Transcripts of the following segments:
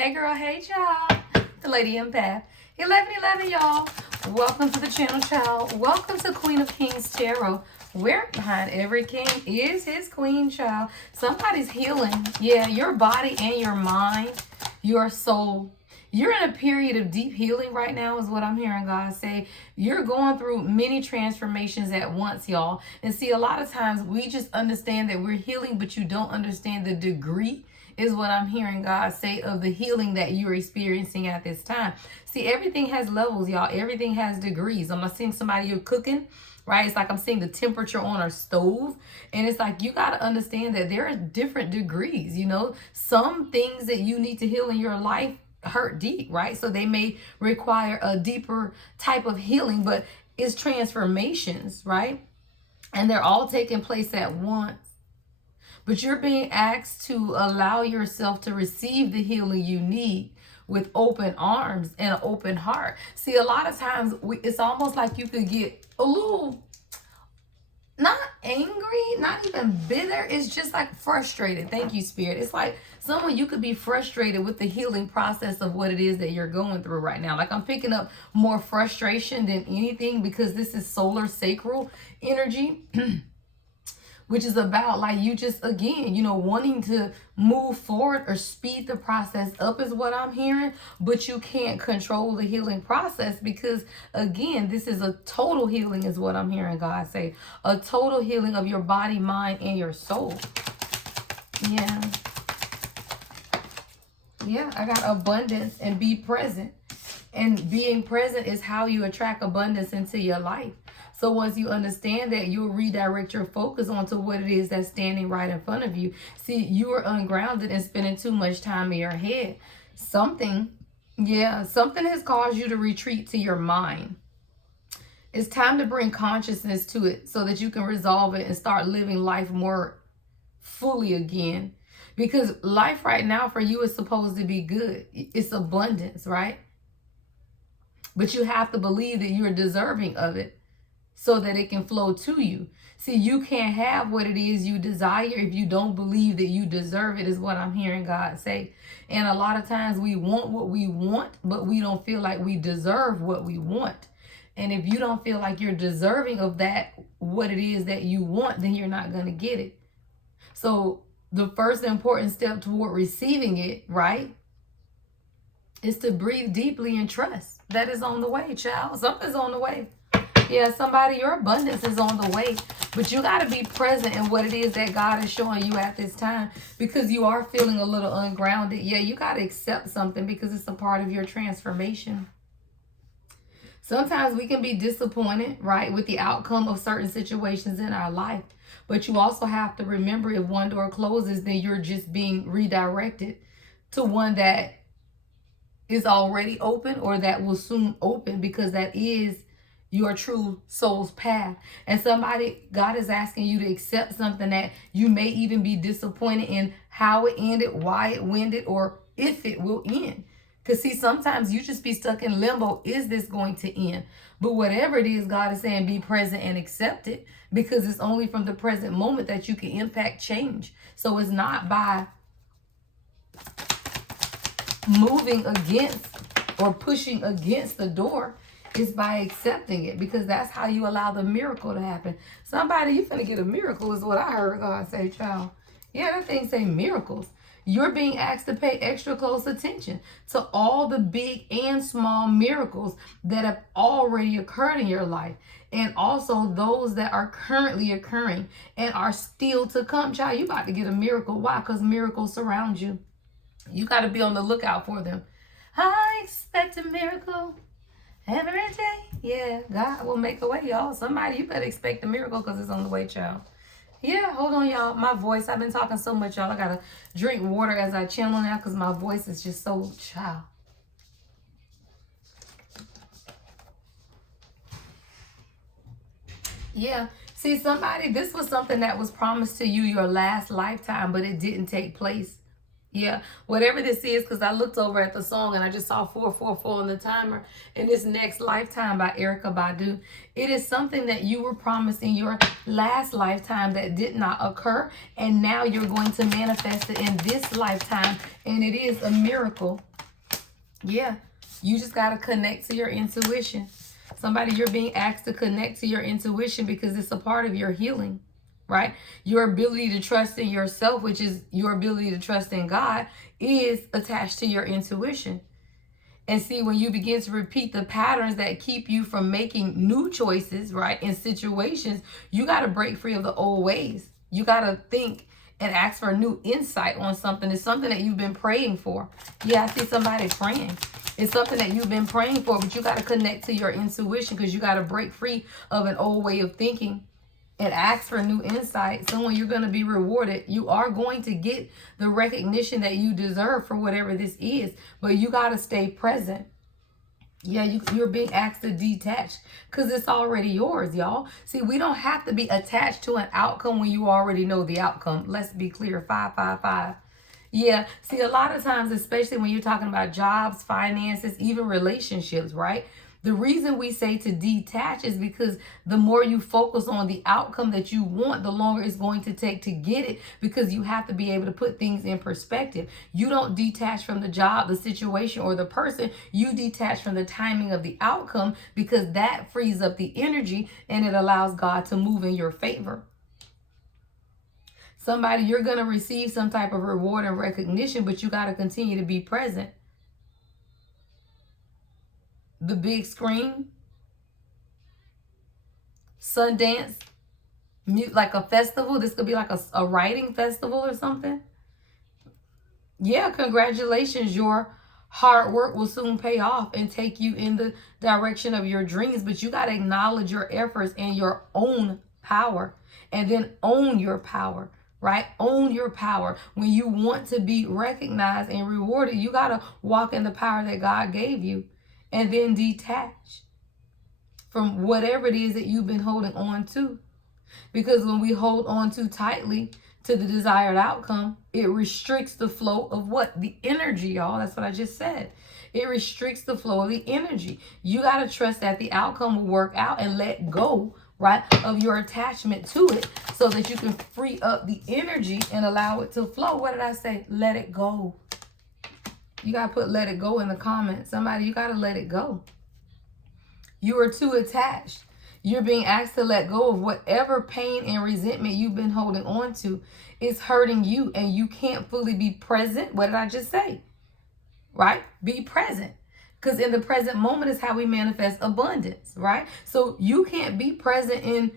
Hey girl, hey child. The Lady Empath. 1111, y'all. Welcome to the channel, child. Welcome to Queen of Kings Tarot. Where behind every king is his queen, child. Somebody's healing. Yeah, your body and your mind, your soul. You're in a period of deep healing right now is what I'm hearing God say. You're going through many transformations at once, y'all. And see, a lot of times we just understand that we're healing, but you don't understand the degree is what I'm hearing God say of the healing that you're experiencing at this time. See, everything has levels, y'all. Everything has degrees. I'm not seeing somebody you're cooking, right? It's like I'm seeing the temperature on a stove. And it's like you got to understand that there are different degrees, you know. Some things that you need to heal in your life hurt deep, right? So they may require a deeper type of healing, but it's transformations, right? And they're all taking place at once. But you're being asked to allow yourself to receive the healing you need with open arms and an open heart. See, a lot of times it's almost like you could get a little, not angry, not even bitter. It's just like frustrated. Thank you, Spirit. It's like someone, you could be frustrated with the healing process of what it is that you're going through right now. Like I'm picking up more frustration than anything because this is solar sacral energy. Which is about like you just, again, you know, wanting to move forward or speed the process up is what I'm hearing. But you can't control the healing process because, again, this is a total healing is what I'm hearing God say. A total healing of your body, mind, and your soul. Yeah. Yeah, I got abundance and be present. And being present is how you attract abundance into your life. So once you understand that, you'll redirect your focus onto what it is that's standing right in front of you. See, you are ungrounded and spending too much time in your head. Something has caused you to retreat to your mind. It's time to bring consciousness to it so that you can resolve it and start living life more fully again. Because life right now for you is supposed to be good. It's abundance, right? But you have to believe that you're deserving of it so that it can flow to you. See, you can't have what it is you desire if you don't believe that you deserve it, is what I'm hearing God say. And a lot of times we want what we want, but we don't feel like we deserve what we want. And if you don't feel like you're deserving of that, what it is that you want, then you're not going to get it. So the first important step toward receiving it, right, is to breathe deeply and trust that is on the way, child. Something's on the way. Yeah, somebody, your abundance is on the way. But you got to be present in what it is that God is showing you at this time, because you are feeling a little ungrounded. Yeah, you got to accept something because it's a part of your transformation. Sometimes we can be disappointed, right, with the outcome of certain situations in our life. But you also have to remember, if one door closes, then you're just being redirected to one that is already open or that will soon open, because that is your true soul's path. And somebody, God is asking you to accept something that you may even be disappointed in how it ended, why it ended, or if it will end. Because see, sometimes you just be stuck in limbo. Is this going to end? But whatever it is, God is saying be present and accept it, because it's only from the present moment that you can impact change. So it's not by moving against or pushing against the door. Is by accepting it, because that's how you allow the miracle to happen. Somebody, you finna get a miracle is what I heard God say, child. Yeah, that thing say miracles. You're being asked to pay extra close attention to all the big and small miracles that have already occurred in your life, and also those that are currently occurring and are still to come. Child, you about to get a miracle. Why? Because miracles surround you. You got to be on the lookout for them. I expect a miracle every day. Yeah, God will make a way, y'all. Somebody, you better expect a miracle because it's on the way, child. Yeah, hold on, y'all. My voice, I've been talking so much, y'all. I got to drink water as I channel now because my voice is just so, child. Yeah. See, somebody, this was something that was promised to you your last lifetime, but it didn't take place. Yeah, whatever this is, because I looked over at the song and I just saw 444 on the timer. And this Next Lifetime by Erykah Badu. It is something that you were promised in your last lifetime that did not occur. And now you're going to manifest it in this lifetime. And it is a miracle. Yeah, you just got to connect to your intuition. Somebody, you're being asked to connect to your intuition because it's a part of your healing. Right? Your ability to trust in yourself, which is your ability to trust in God, is attached to your intuition. And see, when you begin to repeat the patterns that keep you from making new choices, right, in situations, you got to break free of the old ways. You got to think and ask for a new insight on something. It's something that you've been praying for. Yeah, I see somebody praying. It's something that you've been praying for, but you got to connect to your intuition because you got to break free of an old way of thinking and ask for new insight. So when you're going to be rewarded, you are going to get the recognition that you deserve for whatever this is. But you got to stay present. Yeah, you're being asked to detach because it's already yours, y'all. See, we don't have to be attached to an outcome when you already know the outcome. Let's be clear. 555. Yeah, see, a lot of times, especially when you're talking about jobs, finances, even relationships, right? The reason we say to detach is because the more you focus on the outcome that you want, the longer it's going to take to get it, because you have to be able to put things in perspective. You don't detach from the job, the situation, or the person. You detach from the timing of the outcome because that frees up the energy and it allows God to move in your favor. Somebody, you're going to receive some type of reward and recognition, but you got to continue to be present. The big screen, Sundance, like a festival. This could be like a writing festival or something. Yeah, congratulations. Your hard work will soon pay off and take you in the direction of your dreams. But you got to acknowledge your efforts and your own power, and then own your power. Right? Own your power. When you want to be recognized and rewarded, you got to walk in the power that God gave you and then detach from whatever it is that you've been holding on to. Because when we hold on too tightly to the desired outcome, it restricts the flow of what? The energy, y'all. That's what I just said. It restricts the flow of the energy. You got to trust that the outcome will work out and let go, right, of your attachment to it so that you can free up the energy and allow it to flow. What did I say? Let it go. You got to put let it go in the comments. Somebody, you got to let it go. You are too attached. You're being asked to let go of whatever pain and resentment you've been holding on to. It's hurting you and you can't fully be present. What did I just say? Right? Be present. Because in the present moment is how we manifest abundance, right? So you can't be present in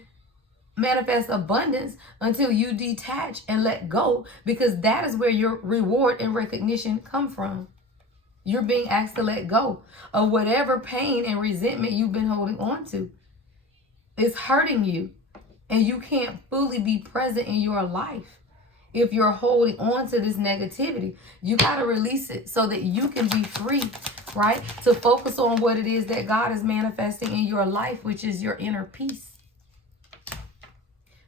manifest abundance until you detach and let go, because that is where your reward and recognition come from. You're being asked to let go of whatever pain and resentment you've been holding on to. It's hurting you and you can't fully be present in your life. If you're holding on to this negativity, you got to release it so that you can be free, right? To focus on what it is that God is manifesting in your life, which is your inner peace.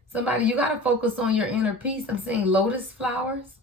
Somebody, you got to focus on your inner peace. I'm seeing lotus flowers.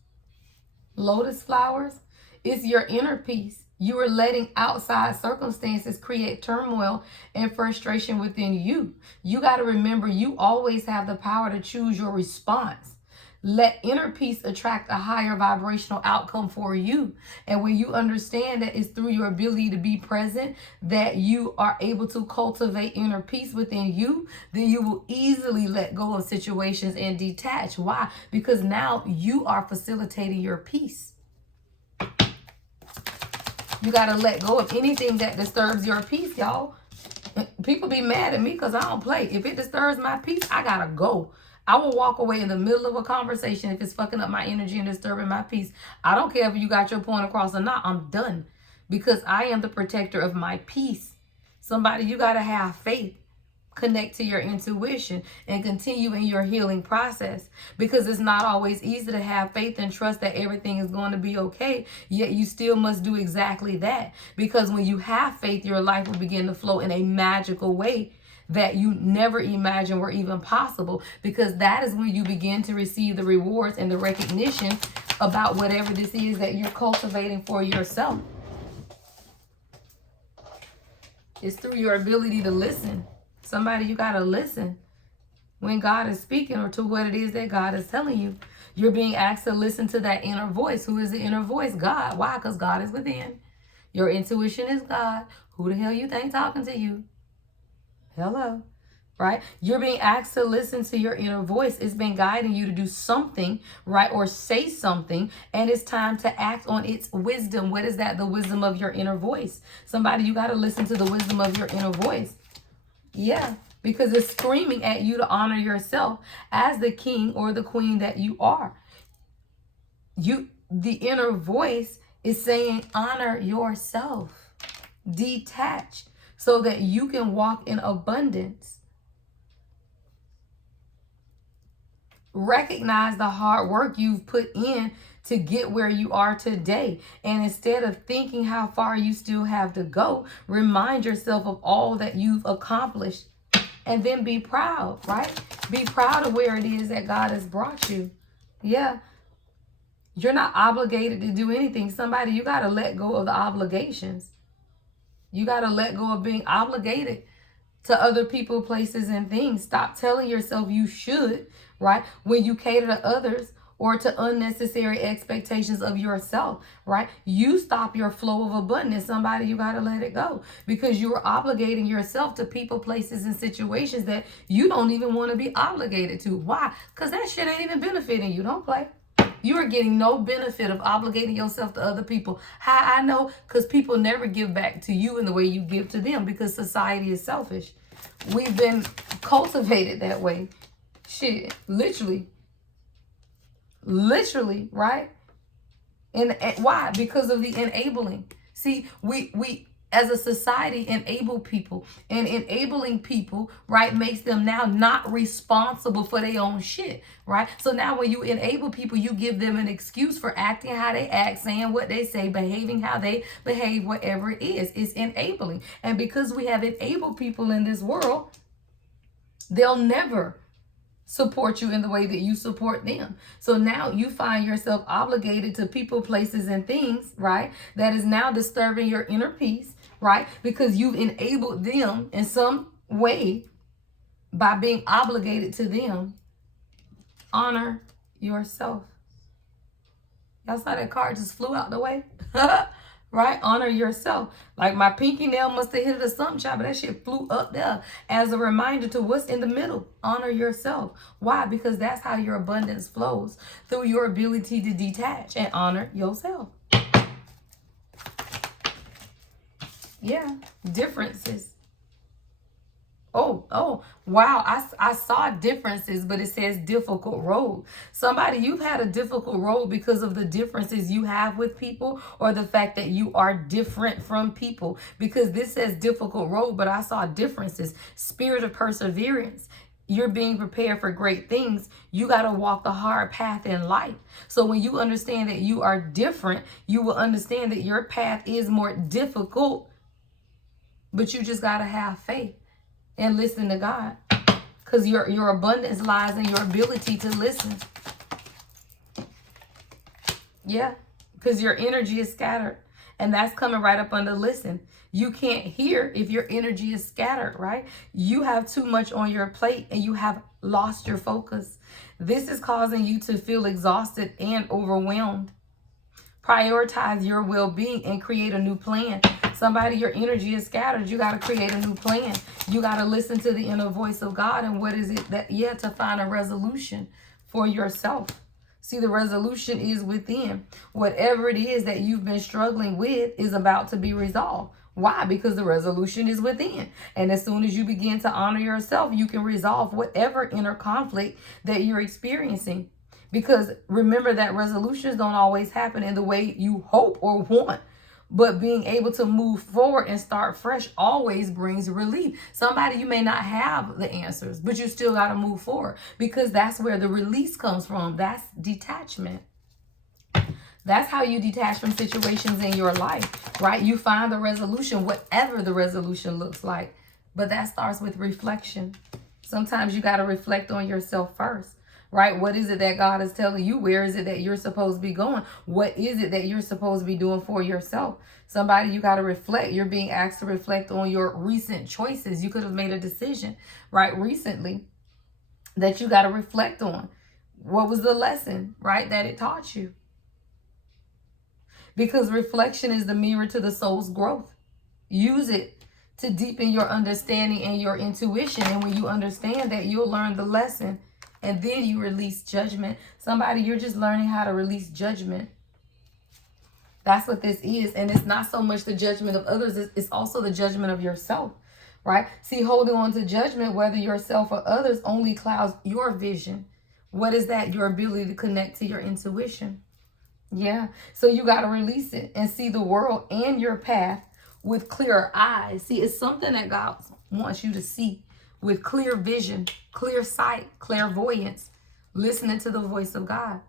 Lotus flowers. It's your inner peace. You are letting outside circumstances create turmoil and frustration within you. You got to remember, you always have the power to choose your response. Let inner peace attract a higher vibrational outcome for you. And when you understand that it's through your ability to be present that you are able to cultivate inner peace within you, then you will easily let go of situations and detach. Why? Because now you are facilitating your peace. You got to let go of anything that disturbs your peace, y'all. People be mad at me because I don't play. If it disturbs my peace, I got to go. I will walk away in the middle of a conversation if it's fucking up my energy and disturbing my peace. I don't care if you got your point across or not. I'm done, because I am the protector of my peace. Somebody, you got to have faith. Connect to your intuition and continue in your healing process, because it's not always easy to have faith and trust that everything is going to be okay, yet you still must do exactly that, because when you have faith, your life will begin to flow in a magical way that you never imagined were even possible, because that is when you begin to receive the rewards and the recognition about whatever this is that you're cultivating for yourself. It's through your ability to listen. Somebody, you got to listen when God is speaking or to what it is that God is telling you. You're being asked to listen to that inner voice. Who is the inner voice? God. Why? Because God is within. Your intuition is God. Who the hell you think talking to you? Hello. Right? You're being asked to listen to your inner voice. It's been guiding you to do something, right? Or say something. And it's time to act on its wisdom. What is that? The wisdom of your inner voice. Somebody, you got to listen to the wisdom of your inner voice. Yeah. Because it's screaming at you to honor yourself as the king or the queen that you are. The inner voice is saying, honor yourself. Detach so that you can walk in abundance. Recognize the hard work you've put in to get where you are today. And instead of thinking how far you still have to go, remind yourself of all that you've accomplished. And then be proud, right? Be proud of where it is that God has brought you. Yeah. You're not obligated to do anything. Somebody, you got to let go of the obligations. You got to let go of being obligated to other people, places, and things. Stop telling yourself you should, right? When you cater to others or to unnecessary expectations of yourself, right? You stop your flow of abundance. Somebody, you got to let it go, because you are obligating yourself to people, places, and situations that you don't even want to be obligated to. Why? Because that shit ain't even benefiting you. Don't play. You are getting no benefit of obligating yourself to other people. How I know? Because people never give back to you in the way you give to them, because society is selfish. We've been cultivated that way. Shit, literally, right? And why? Because of the enabling. See, we as a society enable people, and enabling people, right, makes them now not responsible for their own shit, right? So now when you enable people, you give them an excuse for acting how they act, saying what they say, behaving how they behave, whatever it is. It's enabling. And because we have enabled people in this world, they'll never support you in the way that you support them. So now you find yourself obligated to people, places, and things, right? That is now disturbing your inner peace, right? Because you've enabled them in some way by being obligated to them. Honor yourself. Y'all saw that card just flew out the way? Right? Honor yourself. Like my pinky nail must have hit it or something, child, but that shit flew up there as a reminder to what's in the middle. Honor yourself. Why? Because that's how your abundance flows, through your ability to detach and honor yourself. Yeah. Differences. Oh, wow. I saw differences, but it says difficult road. Somebody, you've had a difficult road because of the differences you have with people, or the fact that you are different from people, because this says difficult road, but I saw differences. Spirit of perseverance. You're being prepared for great things. You got to walk the hard path in life. So when you understand that you are different, you will understand that your path is more difficult, but you just got to have faith and listen to God, because your abundance lies in your ability to listen. Yeah, because your energy is scattered, and that's coming right up under listen. You can't hear if your energy is scattered, right? You have too much on your plate and you have lost your focus. This is causing you to feel exhausted and overwhelmed. Prioritize your well-being and create a new plan. Somebody, your energy is scattered. You got to create a new plan. You got to listen to the inner voice of God. And what is it that, to find a resolution for yourself. See, the resolution is within. Whatever it is that you've been struggling with is about to be resolved. Why? Because the resolution is within. And as soon as you begin to honor yourself, you can resolve whatever inner conflict that you're experiencing. Because remember that resolutions don't always happen in the way you hope or want. But being able to move forward and start fresh always brings relief. Somebody, you may not have the answers, but you still got to move forward, because that's where the release comes from. That's detachment. That's how you detach from situations in your life, right? You find the resolution, whatever the resolution looks like. But that starts with reflection. Sometimes you got to reflect on yourself first, right? What is it that God is telling you? Where is it that you're supposed to be going? What is it that you're supposed to be doing for yourself? Somebody, you got to reflect. You're being asked to reflect on your recent choices. You could have made a decision, right, recently that you got to reflect on. What was the lesson, right, that it taught you? Because reflection is the mirror to the soul's growth. Use it to deepen your understanding and your intuition. And when you understand that, you'll learn the lesson. And then you release judgment. Somebody, you're just learning how to release judgment. That's what this is. And it's not so much the judgment of others. It's also the judgment of yourself, right? See, holding on to judgment, whether yourself or others, only clouds your vision. What is that? Your ability to connect to your intuition. Yeah. So you got to release it and see the world and your path with clearer eyes. See, it's something that God wants you to see with clear vision, clear sight, clairvoyance, listening to the voice of God.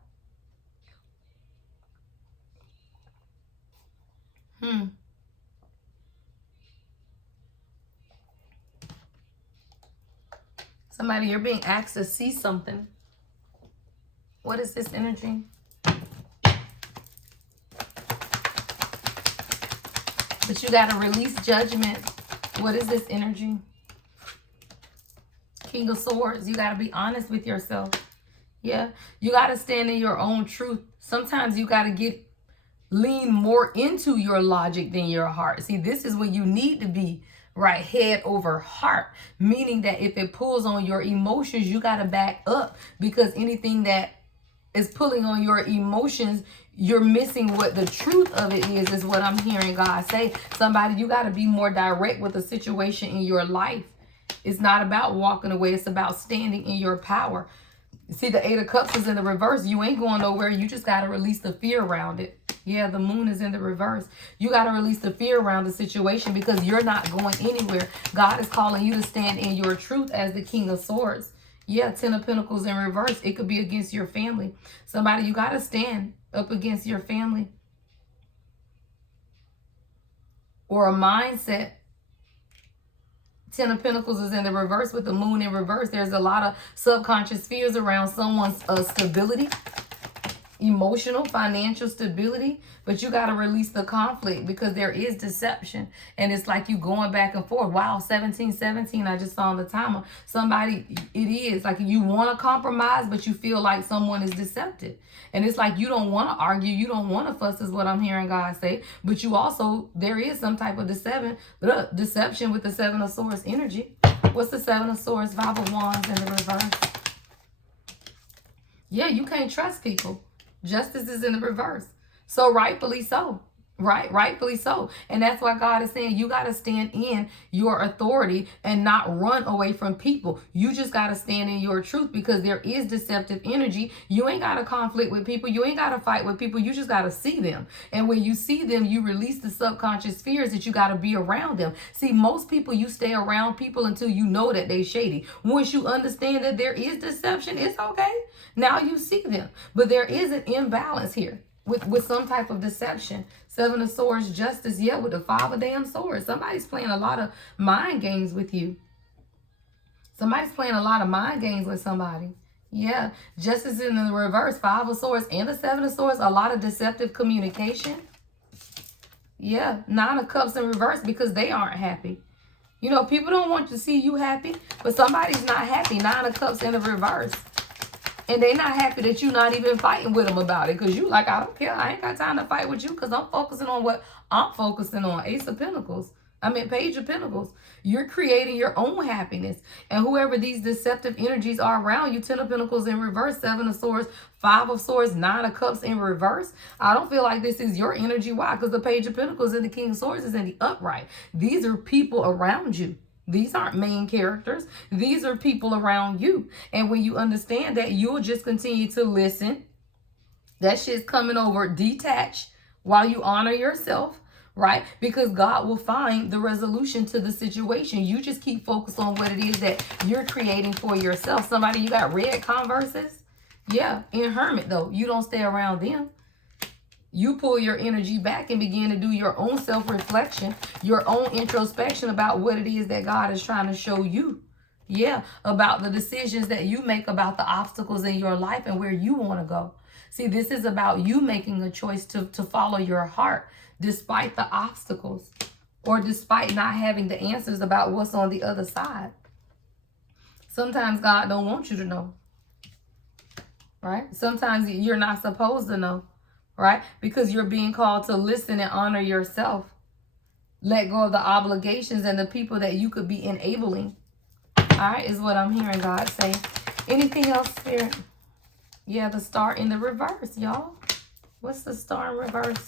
Somebody, you're being asked to see something. What is this energy? But you got to release judgment. What is this energy? King of Swords. You got to be honest with yourself. Yeah. You got to stand in your own truth. Sometimes you got to lean more into your logic than your heart. See, this is when you need to be right, head over heart, meaning that if it pulls on your emotions, you got to back up, because anything that is pulling on your emotions, you're missing what the truth of it is what I'm hearing God say. Somebody, you got to be more direct with the situation in your life. It's not about walking away. It's about standing in your power. See, the 8 of Cups is in the reverse. You ain't going nowhere. You just got to release the fear around it. Yeah, the moon is in the reverse. You got to release the fear around the situation because you're not going anywhere. God is calling you to stand in your truth as the King of Swords. Yeah, 10 of Pentacles in reverse. It could be against your family. Somebody, you got to stand up against your family. Or a mindset. 10 of Pentacles is in the reverse with the moon in reverse. There's a lot of subconscious fears around someone's stability, emotional, financial stability. But you got to release the conflict because there is deception. And it's like you going back and forth. Wow, 1717, I just saw on the timer. Somebody, it is like you want to compromise, but you feel like someone is deceptive. And it's like you don't want to argue. You don't want to fuss is what I'm hearing God say. But you also, there is some type of deception with the 7 of Swords energy. What's the 7 of Swords, 5 of Wands in the reverse? Yeah, you can't trust people. Justice is in the reverse. So rightfully so. Rightfully so. And that's why God is saying you got to stand in your authority and not run away from people. You just got to stand in your truth because there is deceptive energy. You ain't got to conflict with people. You ain't got to fight with people. You just got to see them. And when you see them, you release the subconscious fears that you got to be around them. See, most people, you stay around people until you know that they shady. Once you understand that there is deception, it's okay. Now you see them. But there is an imbalance here with some type of deception. 7 of Swords, Justice, yeah, with the 5 of damn Swords. Somebody's playing a lot of mind games with you. Somebody's playing a lot of mind games with somebody. Yeah, Justice in the reverse, 5 of Swords and the 7 of Swords, a lot of deceptive communication. Yeah, 9 of Cups in reverse because they aren't happy. You know, people don't want to see you happy, but somebody's not happy. 9 of Cups in the reverse. And they're not happy that you're not even fighting with them about it. Because you like, I don't care. I ain't got time to fight with you because I'm focusing on what I'm focusing on. Ace of Pentacles. Page of Pentacles. You're creating your own happiness. And whoever these deceptive energies are around you, 10 of Pentacles in reverse, 7 of Swords, 5 of Swords, 9 of Cups in reverse. I don't feel like this is your energy. Why? Because the Page of Pentacles and the King of Swords is in the upright. These are people around you. These aren't main characters. These are people around you. And when you understand that, you'll just continue to listen. That shit's coming over. Detach while you honor yourself, right? Because God will find the resolution to the situation. You just keep focused on what it is that you're creating for yourself. Somebody, you got red Converses? Yeah, in Hermit, though. You don't stay around them. You pull your energy back and begin to do your own self-reflection, your own introspection about what it is that God is trying to show you. Yeah, about the decisions that you make, about the obstacles in your life and where you want to go. See, this is about you making a choice to follow your heart despite the obstacles or despite not having the answers about what's on the other side. Sometimes God don't want you to know, right? Sometimes you're not supposed to know, right? Because you're being called to listen and honor yourself. Let go of the obligations and the people that you could be enabling. All right, is what I'm hearing God say. Anything else, Spirit? Yeah, the star in the reverse, y'all. What's the star in reverse?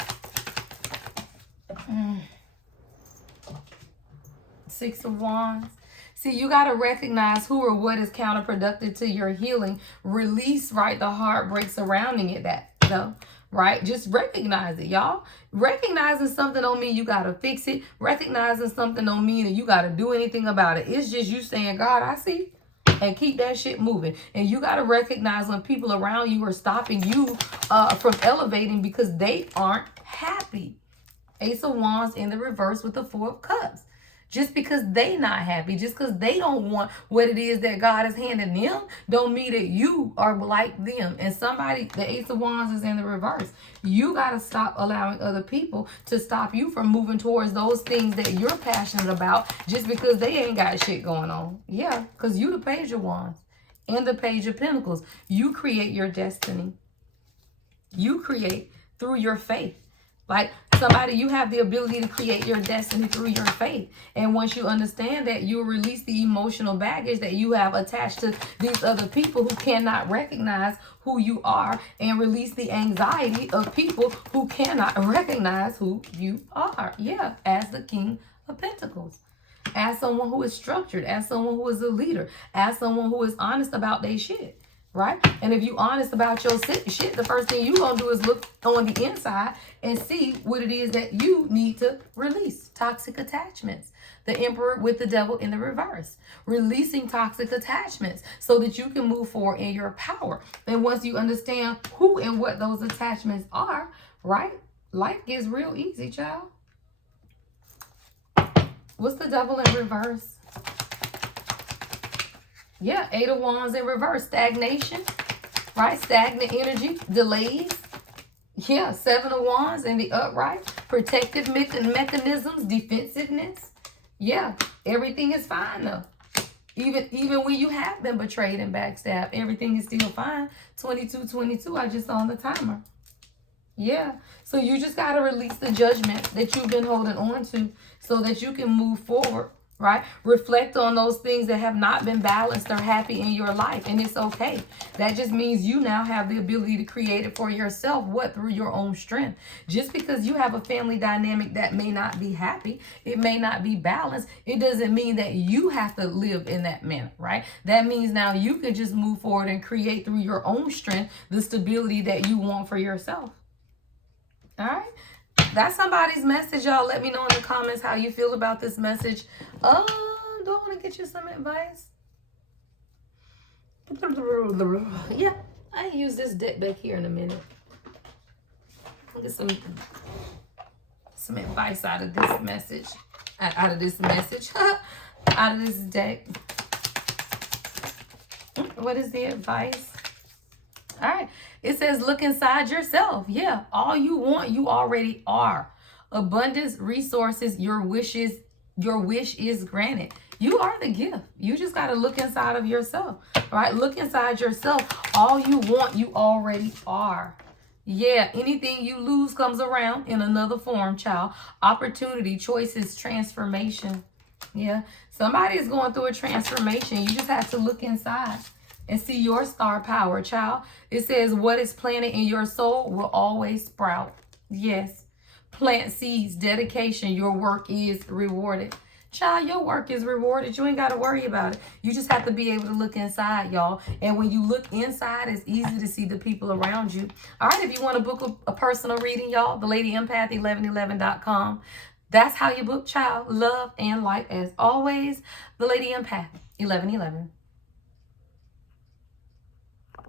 6 of Wands. See, you got to recognize who or what is counterproductive to your healing. Release, right, the heartbreak surrounding it, that, though. Right? Just recognize it, y'all. Recognizing something don't mean you got to fix it. Recognizing something don't mean that you got to do anything about it. It's just you saying, God, I see. And keep that shit moving. And you got to recognize when people around you are stopping you from elevating because they aren't happy. Ace of Wands in the reverse with the 4 of Cups. Just because they not happy, just because they don't want what it is that God is handing them, don't mean that you are like them. And somebody, the Ace of Wands is in the reverse. You got to stop allowing other people to stop you from moving towards those things that you're passionate about just because they ain't got shit going on. Yeah, because you the Page of Wands and the Page of Pentacles. You create your destiny. You create through your faith. Like somebody, you have the ability to create your destiny through your faith. And once you understand that, you'll release the emotional baggage that you have attached to these other people who cannot recognize who you are, and release the anxiety of people who cannot recognize who you are. Yeah, as the King of Pentacles. As someone who is structured, as someone who is a leader, as someone who is honest about their shit. Right? And if you honest about your shit, the first thing you gonna do is look on the inside and see what it is that you need to release. Toxic attachments. The Emperor with the Devil in the reverse. Releasing toxic attachments so that you can move forward in your power. And once you understand who and what those attachments are, right? Life gets real easy, child. What's the Devil in reverse? Yeah, 8 of Wands in reverse. Stagnation, right? Stagnant energy, delays. Yeah, 7 of Wands in the upright. Protective mechanisms, defensiveness. Yeah, everything is fine though. Even when you have been betrayed and backstabbed, everything is still fine. 2222, I just saw on the timer. Yeah, so you just got to release the judgment that you've been holding on to so that you can move forward. Right? Reflect on those things that have not been balanced or happy in your life. And it's okay. That just means you now have the ability to create it for yourself. What? Through your own strength. Just because you have a family dynamic that may not be happy, it may not be balanced, it doesn't mean that you have to live in that manner, right? That means now you can just move forward and create through your own strength the stability that you want for yourself. All right? That's somebody's message, y'all. Let me know in the comments how you feel about this message. Do I want to get you some advice? Yeah, I use this deck back here in a minute. I'll get some advice out of this message. Out of this deck. What is the advice? All right. It says, look inside yourself. Yeah. All you want, you already are. Abundance, resources, your wish is granted. You are the gift. You just got to look inside of yourself. All right. Look inside yourself. All you want, you already are. Yeah. Anything you lose comes around in another form, child. Opportunity, choices, transformation. Yeah. Somebody is going through a transformation. You just have to look inside and see your star power, child. It says what is planted in your soul will always sprout. Yes. Plant seeds, dedication, your work is rewarded. Child, your work is rewarded. You ain't got to worry about it. You just have to be able to look inside, y'all. And when you look inside, it's easy to see the people around you. All right, if you want to book a personal reading, y'all, the Lady Empath, 1111.com. That's how you book, child. Love and light as always. The Lady Empath, 1111.